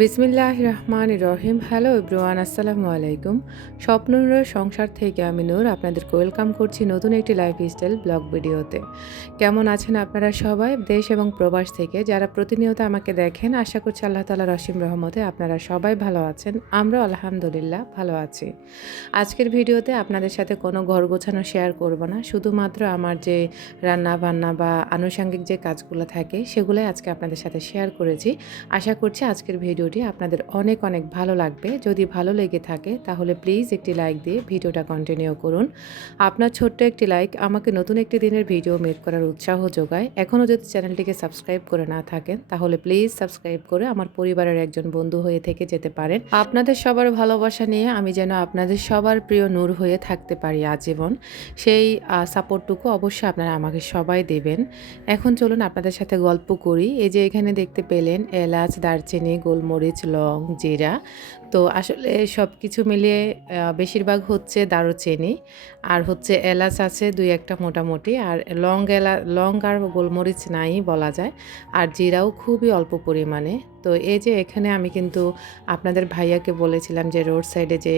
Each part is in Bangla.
বিসমিল্লাহির রহমানির রহিম। হ্যালো এভরিওয়ান, আসসালামু আলাইকুম। স্বপ্ননূরের সংসার থেকে আমি নূর আপনাদেরকে ওয়েলকাম করছি নতুন একটি লাইফস্টাইল ব্লগ ভিডিওতে। কেমন আছেন আপনারা সবাই, দেশ এবং প্রবাস থেকে যারা প্রতিনিয়ত আমাকে দেখেন? আশা করছি আল্লাহ তাআলার অসীম রহমতে আপনারা সবাই ভালো আছেন। আমরাও আলহামদুলিল্লাহ ভালো আছি। আজকের ভিডিওতে আপনাদের সাথে কোনো ঘর গোছানো শেয়ার করব না, শুধুমাত্র আমার যে রান্না বান্না বা আনুষঙ্গিক যে কাজগুলো থাকে সেগুলোই আজকে আপনাদের সাথে শেয়ার করেছি। আশা করছি আজকের ভিডিওটি আপনাদের অনেক অনেক ভালো লাগবে। যদি ভালো লেগে থাকে তাহলে প্লিজ একটি লাইক দিয়ে ভিডিওটা কন্টিনিউ করুন। আপনার ছোট্ট একটি লাইক আমাকে নতুন একটি দিনের ভিডিও মেক করার উৎসাহ যোগায়। এখনও যদি চ্যানেলটিকে সাবস্ক্রাইব করে না থাকেন তাহলে প্লিজ সাবস্ক্রাইব করে আমার পরিবারের একজন বন্ধু হয়ে থেকে যেতে পারেন। আপনাদের সবার ভালোবাসা নিয়ে আমি যেন আপনাদের সবার প্রিয় নূর হয়ে থাকতে পারি আজীবন, সেই সাপোর্টটুকু অবশ্যই আপনারা আমাকে সবাই দেবেন। এখন চলুন আপনাদের সাথে গল্প করি। এই যে এখানে দেখতে পেলেন এলাচ, দারচিনি, গোলমরিচ, লং, জিরা। তো আসলে সব কিছু মিলিয়ে বেশিরভাগ হচ্ছে দারুচিনি, আর হচ্ছে এলাচ আছে দুই একটা মোটামুটি, আর লং আর গোলমরিচ নাই বলা যায়, আর জিরাও খুবই অল্প পরিমাণে। তো এই যে এখানে আমি কিন্তু আপনাদের ভাইয়াকে বলেছিলাম যে রোড সাইডে যে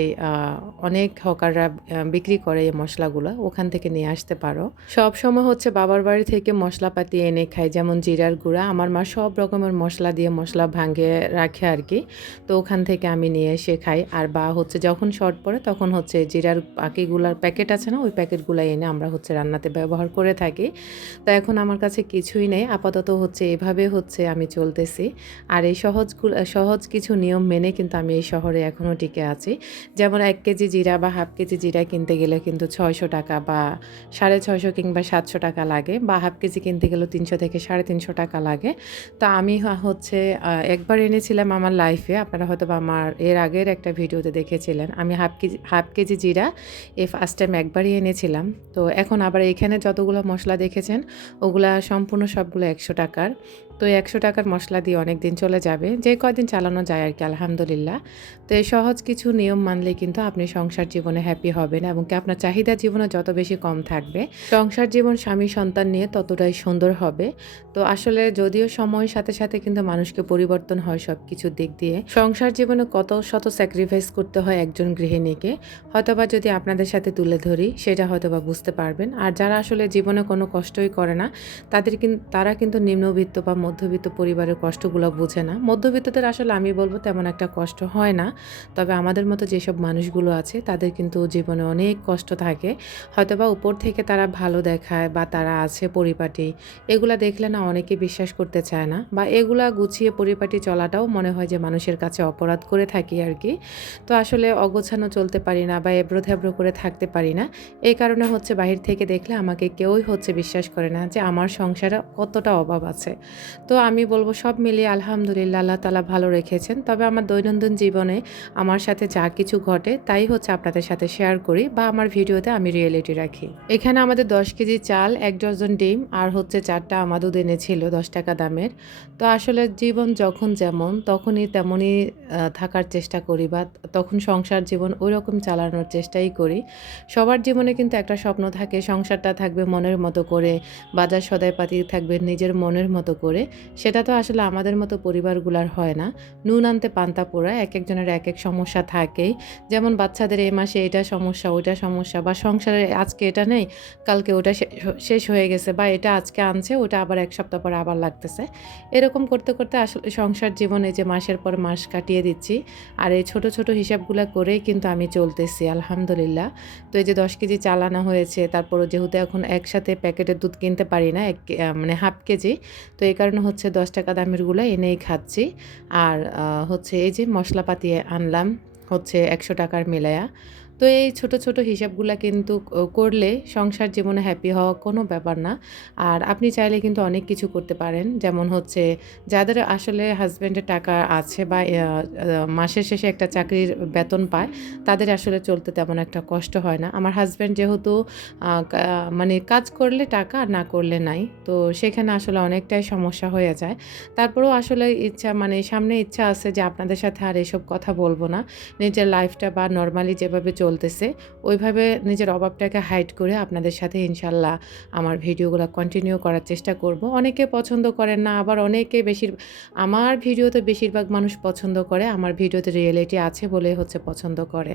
অনেক হকাররা বিক্রি করে এই মশলাগুলো, ওখান থেকে নিয়ে আসতে পারো। সব সময় হচ্ছে বাবার বাড়ি থেকে মশলাপাতি এনে খাই, যেমন জিরার গুঁড়া। আমার মা সব রকমের মশলা দিয়ে মশলা ভাঙে রাখে আর কি, তো ওখান থেকে আমি নিয়ে এসে খাই। আর বা হচ্ছে যখন শর্ট পড়ে তখন হচ্ছে জিরার বাকিগুলার প্যাকেট আছে না, ওই প্যাকেটগুলো এনে আমরা হচ্ছে রান্নাতে ব্যবহার করে থাকি। তো এখন আমার কাছে কিছুই নেই, আপাতত হচ্ছে এভাবে হচ্ছে আমি চলতেছি। আর এই সহজ কিছু নিয়ম মেনে কিন্তু আমি এই শহরে এখনও টিকে আছি। যেমন 1 কেজি জিরা বা হাফ কেজি জিরা কিনতে গেলে কিন্তু 600 টাকা বা 650 কিংবা 700 টাকা লাগে, বা হাফ কেজি কিনতে গেলেও 300 থেকে 350 টাকা লাগে। তো আমি হচ্ছে একবার এনেছিলাম আমার লাইফে, আপনারা হয়তো বা আমার এর আগের একটা ভিডিওতে দেখেছিলেন। আমি হাফ কেজি জিরা ফার্স্ট টাইম একবারই এনেছিলাম। তো এখন আবার এখানে যতগুলো মশলা দেখেছেন ওগুলা সম্পূর্ণ সবগুলো 100 টাকার। তো 100 টাকার মশলা দিয়ে অনেক দিন চলে যাবে, যে কয়দিন চালানো যায় আর কি, আলহামদুলিল্লাহ। তো এই সহজ কিছু নিয়ম মানলে কিন্তু আপনি সংসার জীবনে হ্যাপি হবেন, এবং কি আপনার চাহিদা জীবনে যত বেশি কম থাকবে সংসার জীবন স্বামী সন্তান নিয়ে ততটাই সুন্দর হবে। তো আসলে যদিও সময়ের সাথে সাথে কিন্তু মানুষকে পরিবর্তন হয় সব কিছুর দিক দিয়ে, সংসার জীবনে কত শত স্যাক্রিফাইস করতে হয় একজন গৃহিণীকে, হয়তোবা যদি আপনাদের সাথে তুলে ধরি সেটা হয়তোবা বুঝতে পারবেন। আর যারা আসলে জীবনে কোনো কষ্টই করে না তারা কিন্তু নিম্নবিত্ত বা মধ্যবিত্ত পরিবারের কষ্টগুলো বোঝে না। মধ্যবিত্তদের আসলে আমি বলবো তেমন একটা কষ্ট হয় না, তবে আমাদের মতো যেসব মানুষগুলো আছে তাদের কিন্তু জীবনে অনেক কষ্ট থাকে। হয়তোবা উপর থেকে তারা ভালো দেখায় বা তারা আছে পরিপাটি, এগুলা দেখলে না অনেকে বিশ্বাস করতে চায় না, বা এগুলা গুছিয়ে পরিপাটি চলাটাও মনে হয় যে মানুষের কাছে অপরাধ করে থাকি আর কি। তো আসলে অগোছানো চলতে পারি না বা এবড়ো-থেবড়ো করে থাকতে পারি না। এই কারণে হচ্ছে বাহির থেকে দেখলে আমাকে কেউই হচ্ছে বিশ্বাস করে না যে আমার সংসারে কতটা অভাব আছে। তো আমি বলবো সব মিলিয়ে আলহামদুলিল্লাহ আল্লাহ তাআলা ভালো রেখেছেন। তবে আমার দৈনন্দিন জীবনে আমার সাথে যা কিছু ঘটে তাই হচ্ছে আপনাদের সাথে শেয়ার করি, বা আমার ভিডিওতে আমি রিয়েলিটি রাখি। এখানে আমাদের 10 কেজি চাল, 1 ডজন ডিম, আর হচ্ছে 4টা আমাদুদ এনেছিল 10 টাকা দামের। তো আসলে জীবন যখন যেমন তখনই তেমনই থাকার চেষ্টা করি, বা তখন সংসার জীবন ওই রকম চালানোর চেষ্টাই করি। সবার জীবনে কিন্তু একটা স্বপ্ন থাকে, সংসারটা থাকবে মনের মতো করে, বাজার সদাইপাতি থাকবে নিজের মনের মতো করে। সেটা তো আসলে আমাদের মতো পরিবারগুলার হয় না। নুন আনতে পান্তা পোড়া, একেকজনের এক এক সমস্যা থাকেই। যেমন বাচ্চাদের এই মাসে এটা সমস্যা, ওইটা সমস্যা, বা সংসারে আজকে এটা নেই, কালকে ওটা শেষ হয়ে গেছে, বা এটা আজকে আনছে ওটা আবার 1 সপ্তাহ পরে আবার লাগতেছে। এরকম করতে করতে আসলে সংসার জীবনে যে মাসের পর মাস কাটিয়ে দিচ্ছি, আর এই ছোট ছোট হিসাবগুলো করেই কিন্তু আমি চলতেছি আলহামদুলিল্লাহ। তো এই যে 10 কেজি চাল আনা হয়েছে, তারপরও যেহেতু এখন একসাথে প্যাকেটের দুধ কিনতে পারি না, মানে হাফ কেজি, তো এই কারণে হচ্ছে 10 টাকা দামেরগুলো এনেই খাচ্ছি। আর হচ্ছে এই যে মশলাপাতি আনলাম হচ্ছে 100 টাকার মিলায়া। তো এই ছোট ছোট হিসাবগুলা কিন্তু করলে সংসার জীবনে হ্যাপি হওয়া কোনো ব্যাপার না। আর আপনি চাইলে কিন্তু অনেক কিছু করতে পারেন, যেমন হচ্ছে যাদের আসলে হাজব্যান্ডের টাকা আছে বা মাসের শেষে একটা চাকরির বেতন পায়, তাদের আসলে চলতে তেমন একটা কষ্ট হয় না। আমার হাজব্যান্ড যেহেতু মানে কাজ করলে টাকা, না করলে নাই, তো সেখানে আসলে অনেকটাই সমস্যা হয়ে যায়। তারপরেও আসলে সামনে ইচ্ছা আছে যে আপনাদের সাথে আর এসব কথা বলবো না, নিজের লাইফটা বা নর্মালি যেভাবে চলছে চলতেছে। ওইভাবে নিজের অভাবটাকে হাইড করে আপনাদের সাথে ইনশাল্লাহ আমার ভিডিওগুলো কন্টিনিউ করার চেষ্টা করব। অনেকে পছন্দ করেন না, আবার অনেকে আমার ভিডিওতে বেশিরভাগ মানুষ পছন্দ করে, আমার ভিডিওতে রিয়েলিটি আছে বলে হচ্ছে পছন্দ করে।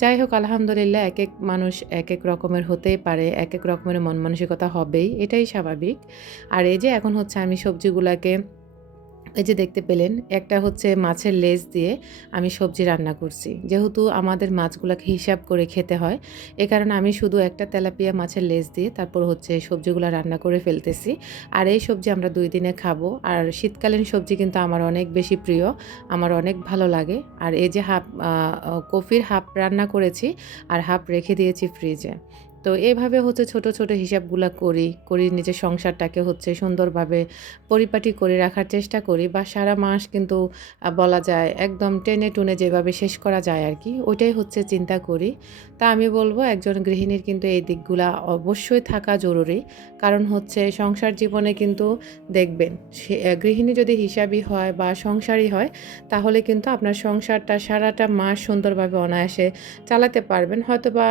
যাই হোক, আলহামদুলিল্লাহ এক মানুষ এক রকমের হতেই পারে, এক রকমের মন মানসিকতা হবেই, এটাই স্বাভাবিক। আর এই যে এখন হচ্ছে আমি সবজিগুলাকে, এই যে দেখতে পেলেন, একটা হচ্ছে মাছের লেজ দিয়ে আমি সবজি রান্না করছি। যেহেতু আমাদের মাছগুলোকে হিসাব করে খেতে হয়, এ কারণে আমি শুধু একটা তেলাপিয়া মাছের লেজ দিয়ে তারপর হচ্ছে সবজিগুলো রান্না করে ফেলতেছি। আর এই সবজি আমরা 2 দিনে খাবো। আর শীতকালীন সবজি কিন্তু আমার অনেক বেশি প্রিয়, আমার অনেক ভালো লাগে। আর এই যে কফির হাফ রান্না করেছি আর হাফ রেখে দিয়েছি ফ্রিজে। তো এভাবে হচ্ছে ছোট ছোট হিসাবগুলা করি নিজের সংসারটাকে হচ্ছে সুন্দরভাবে পরিপাটি করে রাখার চেষ্টা করি, বা সারা মাস কিন্তু বলা যায় একদম টেনে টুনে যেভাবে শেষ করা যায় আর কি, ওইটাই হচ্ছে চিন্তা করি। তা আমি বলবো একজন গৃহিণীর কিন্তু এই দিকগুলা অবশ্যই থাকা জরুরি। কারণ হচ্ছে সংসার জীবনে কিন্তু দেখবেন, গৃহিণী যদি হিসাবই হয় বা সংসারই হয়, তাহলে কিন্তু আপনার সংসারটা সারাটা মাস সুন্দরভাবে অনায়াসে চালাতে পারবেন। হয়তো বা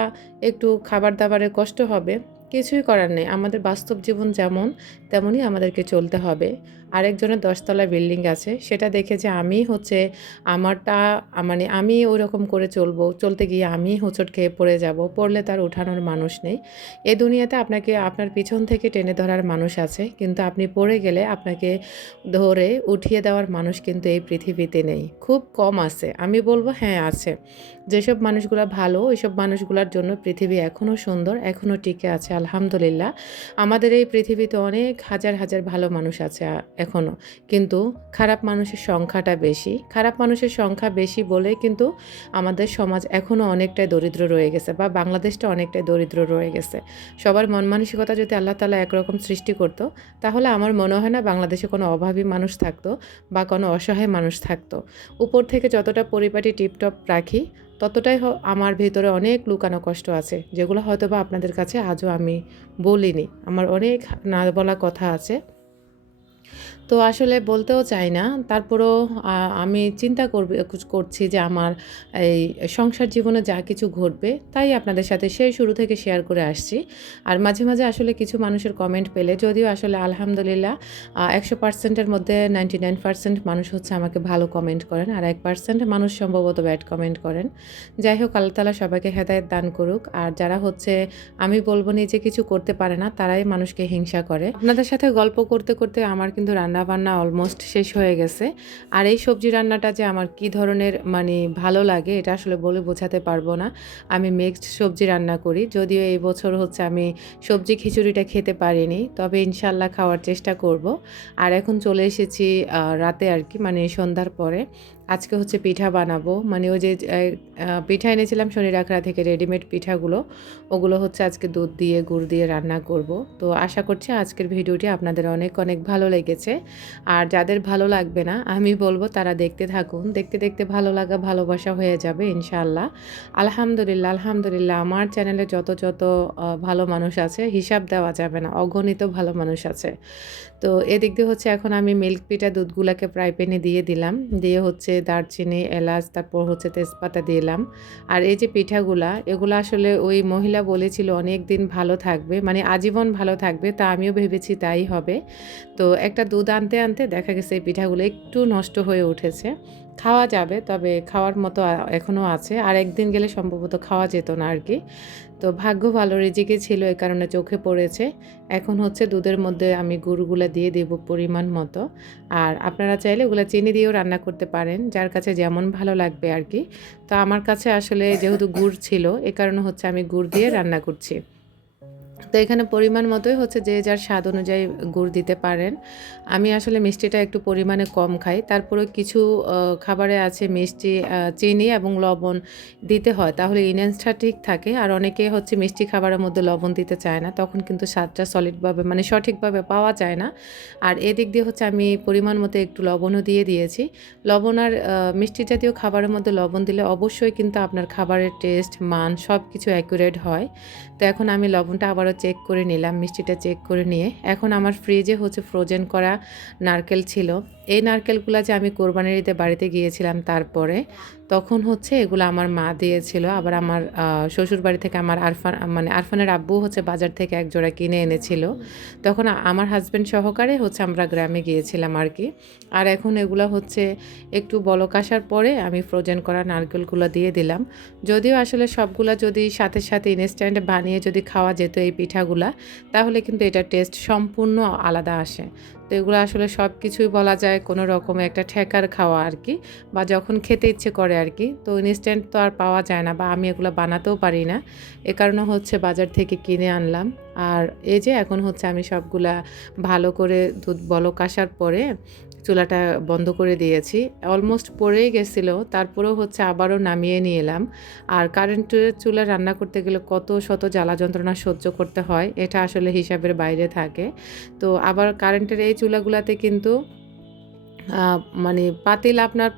একটু খাবার দাবারের কষ্ট হবে, কিছুই করার নেই। আমাদের বাস্তব জীবন যেমন, তেমনই আমাদেরকে চলতে হবে। আরেকজনের 10 তলা বিল্ডিং আছে, সেটা দেখে যে আমি হচ্ছে আমারটা, মানে আমি ওইরকম করে চলতে গিয়ে আমি হোঁচট খেয়ে পড়ে যাব, পড়লে তার ওঠানোর মানুষ নেই। এ দুনিয়াতে আপনাকে আপনার পিছন থেকে টেনে ধরার মানুষ আছে, কিন্তু আপনি পড়ে গেলে আপনাকে ধরে উঠিয়ে দেওয়ার মানুষ কিন্তু এই পৃথিবীতে নেই, খুব কম আছে। আমি বলবো হ্যাঁ আছে। যেসব মানুষগুলো ভালো, ওইসব মানুষগুলোর জন্য পৃথিবী এখনও সুন্দর, এখনও টিকে আছে আলহামদুলিল্লাহ। আমাদের এই পৃথিবীতে অনেক হাজার হাজার ভালো মানুষ আছে এখনও, কিন্তু খারাপ মানুষের সংখ্যাটা বেশি। খারাপ মানুষের সংখ্যা বেশি বলে কিন্তু আমাদের সমাজ এখনও অনেকটাই দরিদ্র রয়ে গেছে, বা বাংলাদেশটা অনেকটাই দরিদ্র রয়ে গেছে। সবার মন মানসিকতা যদি আল্লাহ তাআলা একরকম সৃষ্টি করতো, তাহলে আমার মনে হয় না বাংলাদেশে কোনো অভাবী মানুষ থাকতো বা কোনো অসহায় মানুষ থাকতো। উপর থেকে যতটা পরিপাটি টিপটপ রাখি, ততটাই আমার ভেতরে অনেক লুকানো কষ্ট আছে, যেগুলো হয়তো বা আপনাদের কাছে আজও আমি বলিনি। আমার অনেক না বলা কথা আছে, তো আসলে বলতেও চাই না। তারপরেও আমি চিন্তা করছি যে আমার এই সংসার জীবনে যা কিছু ঘটবে তাই আপনাদের সাথে সেই শুরু থেকে শেয়ার করে আসছি। আর মাঝে মাঝে আসলে কিছু মানুষের কমেন্ট পেলে, যদিও আসলে আলহামদুলিল্লাহ 100% এর মধ্যে 99% মানুষ হচ্ছে আমাকে ভালো কমেন্ট করেন, আর 1% মানুষ সম্ভবত ব্যাড কমেন্ট করেন। যাই হোক, আল্লাহ তাআলা সবাইকে হেদায়েত দান করুক। আর যারা হচ্ছে, আমি বলবো নিজে কিছু করতে পারে না, তারাই মানুষকে হিংসা করে। আপনাদের সাথে গল্প করতে করতে আমার কিন্তু রান্নাবান্না অলমোস্ট শেষ হয়ে গেছে। আর এই সবজি রান্নাটা যে আমার কী ধরনের মানে ভালো লাগে, এটা আসলে বলে বোঝাতে পারবো না। আমি মিক্সড সবজি রান্না করি, যদিও এই বছর হচ্ছে আমি সবজি খিচুড়িটা খেতে পারিনি, তবে ইনশাল্লাহ খাওয়ার চেষ্টা করব। আর এখন চলে এসেছি রাতে আর কি, মানে সন্ধ্যার পরে। আজকে হচ্ছে পিঠা বানাবো, মানে ওই যে পিঠা এনেছিলাম শনি রাখড়া থেকে, রেডিমেড পিঠাগুলো, ওগুলো হচ্ছে আজকে দুধ দিয়ে গুড় দিয়ে রান্না করব। তো আশা করছি আজকের ভিডিওটি আপনাদের অনেক অনেক ভালো লেগেছে। আর যাদের ভালো লাগবে না, আমি বলবো তারা দেখতে থাকুন, দেখতে দেখতে ভালো লাগা ভালোবাসা হয়ে যাবে ইনশাআল্লাহ। আলহামদুলিল্লাহ আলহামদুলিল্লাহ, আমার চ্যানেলে যত যত ভালো মানুষ আছে হিসাব দেওয়া যাবে না, অগণিত ভালো মানুষ আছে। তো এদিক দিয়ে হচ্ছে এখন আমি মিল্ক পিঠা দুধগুলাকে ফ্রাই প্যানে দিয়ে দিলাম, দিয়ে হচ্ছে দারচিনি, এলাচ, তারপর হচ্ছে তেজপাতা দিলাম। আর এই যে পিঠাগুলা, এগুলো আসলে ওই মহিলা বলেছিল অনেক দিন ভালো থাকবে, মানে আজীবন ভালো থাকবে, তা আমিও ভেবেছি তাই হবে। তো একটা দুধ আনতে আনতে দেখা গেছে এই পিঠাগুলো একটু নষ্ট হয়ে উঠেছে। খাওয়া যাবে, তবে খাওয়ার মতো এখনও আছে, আর একদিন গেলে সম্ভবত খাওয়া যেত না আর কি। তো ভাগ্য ভালো, রিজিকে ছিল, এই কারণে চোখে পড়েছে। এখন হচ্ছে দুধের মধ্যে আমি গুড়গুলা দিয়ে দেব পরিমাণ মতো। আর আপনারা চাইলে ওগুলো চিনি দিয়েও রান্না করতে পারেন, যার কাছে যেমন ভালো লাগবে আর কি। তো আমার কাছে আসলে যেহেতু গুড় ছিল, এ কারণে হচ্ছে আমি গুড় দিয়ে রান্না করছি। তো এখানে পরিমাণ মতোই হচ্ছে যে যার স্বাদ অনুযায়ী গুড় দিতে পারেন। আমি আসলে মিষ্টিটা একটু পরিমাণে কম খাই, তারপরেও কিছু খাবারে আছে মিষ্টি, চিনি এবং লবণ দিতে হয়, তাহলে ইনহ্যান্সটা ঠিক থাকে। আর অনেকে হচ্ছে মিষ্টি খাবারের মধ্যে লবণ দিতে চায় না, তখন কিন্তু স্বাদটা সলিডভাবে মানে সঠিকভাবে পাওয়া যায় না। আর এদিক দিয়ে হচ্ছে আমি পরিমাণ মতো একটু লবণও দিয়ে দিয়েছি। লবণ আর মিষ্টি জাতীয় খাবারের মধ্যে লবণ দিলে অবশ্যই কিন্তু আপনার খাবারের টেস্ট, মান সব কিছু অ্যাকুরেট হয়। তো এখন আমি লবণটা আবারও চেক করে নিলাম, মিষ্টিটা চেক করে নিয়ে এখন আমার ফ্রিজে হচ্ছে ফ্রোজেন করা নারকেল ছিল। এই নারকেলগুলো যে আমি কোরবানির ঈদে বাড়িতে গিয়েছিলাম তারপরে, তখন হচ্ছে এগুলো আমার মা দিয়েছিল। আবার আমার শ্বশুরবাড়ি থেকে আমার আরফানের আব্বু হচ্ছে বাজার থেকে এক জোড়া কিনে এনেছিল। তখন আমার হাসব্যান্ড সহকারে হচ্ছে আমরা গ্রামে গিয়েছিলাম আরকি। আর এখন এগুলা হচ্ছে একটু বলক আসার পরে আমি ফ্রোজেন করা নারকেলগুলো দিয়ে দিলাম। যদিও আসলে সবগুলা যদি সাথে, সাথে ইনস্ট্যান্ট বানিয়ে যদি খাওয়া যেত এই পিঠাগুলা, তাহলে কিন্তু এটার টেস্ট সম্পূর্ণ আলাদা আসে। তো এগুলো আসলে সব কিছুই বলা যায় কোনো রকমে একটা ঠেকার খাওয়া আরকি, বা যখন খেতে ইচ্ছে করে আরকি। তো ইনস্ট্যান্ট তো আর পাওয়া যায় না, বা আমি এগুলো বানাতেও পারি না। এ কারণে হচ্ছে বাজার থেকে কিনে আনলাম। আর এই যে এখন হচ্ছে আমি সবগুলা ভালো করে দুধ বলক আসার পরে চুলাটা বন্ধ করে দিয়েছি। অলমোস্ট পড়েই গেছিলো, তারপরেও হচ্ছে আবারও নামিয়ে নিয়ে এলাম। আর কারেন্টের চুলায় রান্না করতে গেলে কত শত জ্বালা যন্ত্রণা সহ্য করতে হয়, এটা আসলে হিসাবের বাইরে থাকে। তো আবার কারেন্টের এই চুলাগুলাতে কিন্তু আ মানে পাতিল আপনার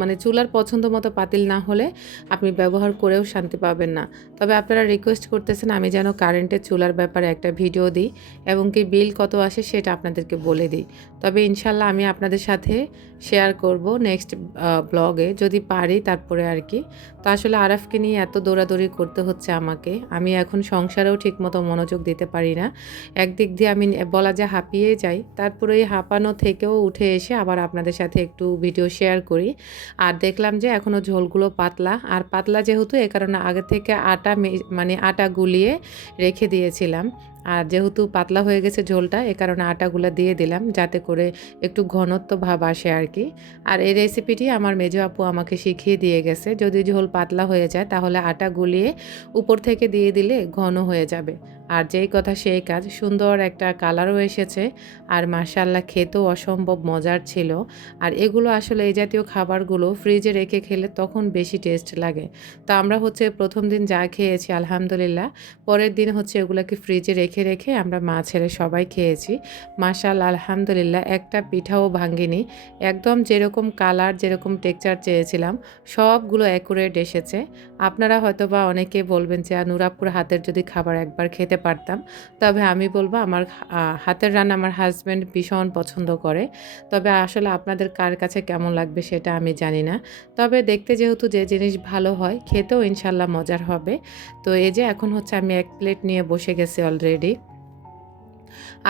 মানে চুলার পছন্দ মতো পাতিল না হলে আপনি ব্যবহার করেও শান্তি পাবেন না। তবে আপনারা রিকোয়েস্ট করতেছেন আমি যেন কারেন্টের চুলার ব্যাপারে একটা ভিডিও দিই এবং কি বিল কত আসে সেটা আপনাদেরকে বলে দিই। তবে ইনশাল্লাহ আমি আপনাদের সাথে শেয়ার করব নেক্সট ব্লগে যদি পারি তারপরে আরকি। তো আসলে আরাফকে নিয়ে এত দৌড়াদৌড়ি করতে হচ্ছে আমাকে। আমি এখন সংসারেও ঠিকমতো মনোযোগ দিতে পারি না। একদিক দিয়ে আমি বলা যায় হাঁপিয়ে যাই। তারপরে এই হাঁপানো থেকেও উঠে এসে আবার আপনাদের সাথে একটু ভিডিও শেয়ার করি। আর দেখলাম যে এখনও ঝোলগুলো পাতলা। আর পাতলা যেহেতু এ কারণে আগে থেকে মানে আটা গুলিয়ে রেখে দিয়েছিলাম। আর যেহেতু পাতলা হয়ে গেছে ঝোলটা এ কারণে আটাগুলা দিয়ে দিলাম যাতে করে একটু ঘনত্ব ভাব আসে আরকি। আর এই রেসিপিটি আমার মেজো আপু আমাকে শিখিয়ে দিয়ে গেছে। যদি ঝোল পাতলা হয়ে যায় তাহলে আটা গুলিয়ে উপর থেকে দিয়ে দিলে ঘন হয়ে যাবে। আর যেই কথা সেই কাজ, সুন্দর একটা কালারও এসেছে। আর মাশাআল্লাহ খেতেও অসম্ভব মজার ছিল। আর এগুলো আসলে এই জাতীয় খাবারগুলো ফ্রিজে রেখে খেলে তখন বেশি টেস্ট লাগে। তো আমরা হচ্ছে ১ম দিন যা খেয়েছি আলহামদুলিল্লাহ, পরের দিন হচ্ছে এগুলাকে ফ্রিজে রেখে, রেখে আমরা মা ছেলে সবাই খেয়েছি। মাশাআল্লাহ আলহামদুলিল্লাহ একটা পিঠাও ভাঙেনি। একদম যেরকম কালার, যেরকম টেক্সচার চেয়েছিলাম সবগুলো অ্যাকুরেট এসেছে। আপনারা হয়তোবা অনেকে বলবেন যে নূর আপুর হাতের যদি খাবার একবার খেতে পারতাম। তবে আমি বলব আমার হাতের রান্না আমার হাসব্যান্ড ভীষণ পছন্দ করে। তবে আসলে আপনাদের কার কাছে কেমন লাগবে সেটা আমি জানি না। তবে দেখতে যেহেতু যে জিনিস ভালো হয় খেতেও ইনশাল্লাহ মজার হবে। তো এই যে এখন হচ্ছে আমি ১ প্লেট নিয়ে বসে গেছি অলরেডি।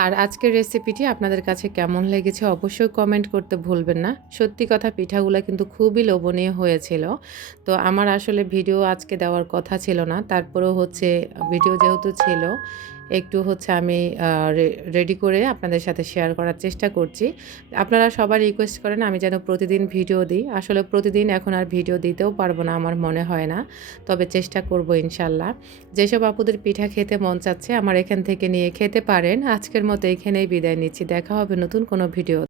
আর আজকের রেসিপিটি আপনাদের কাছে কেমন লেগেছে অবশ্যই কমেন্ট করতে ভুলবেন না। সত্যি কথা পিঠাগুলা কিন্তু খুবই লোভনীয় হয়েছিল। তো আমার আসলে ভিডিও আজকে দেওয়ার কথা ছিল না। তারপরেও হচ্ছে ভিডিও যেহেতু ছিল, একটু হচ্ছে আমি আ রেডি করে আপনাদের সাথে শেয়ার করার চেষ্টা করছি। আপনারা সবাই রিকোয়েস্ট করেন আমি যেন প্রতিদিন ভিডিও দিই। আসলে প্রতিদিন এখন আর ভিডিও দিতেও পারবো না আমার মনে হয় না। তবে চেষ্টা করব ইনশাল্লাহ। যেসব আপুদের পিঠা খেতে মন চাচ্ছে আমার এখান থেকে নিয়ে খেতে পারেন। আজকের মতো এখানেই বিদায় নিচ্ছি। দেখা হবে নতুন কোনো ভিডিও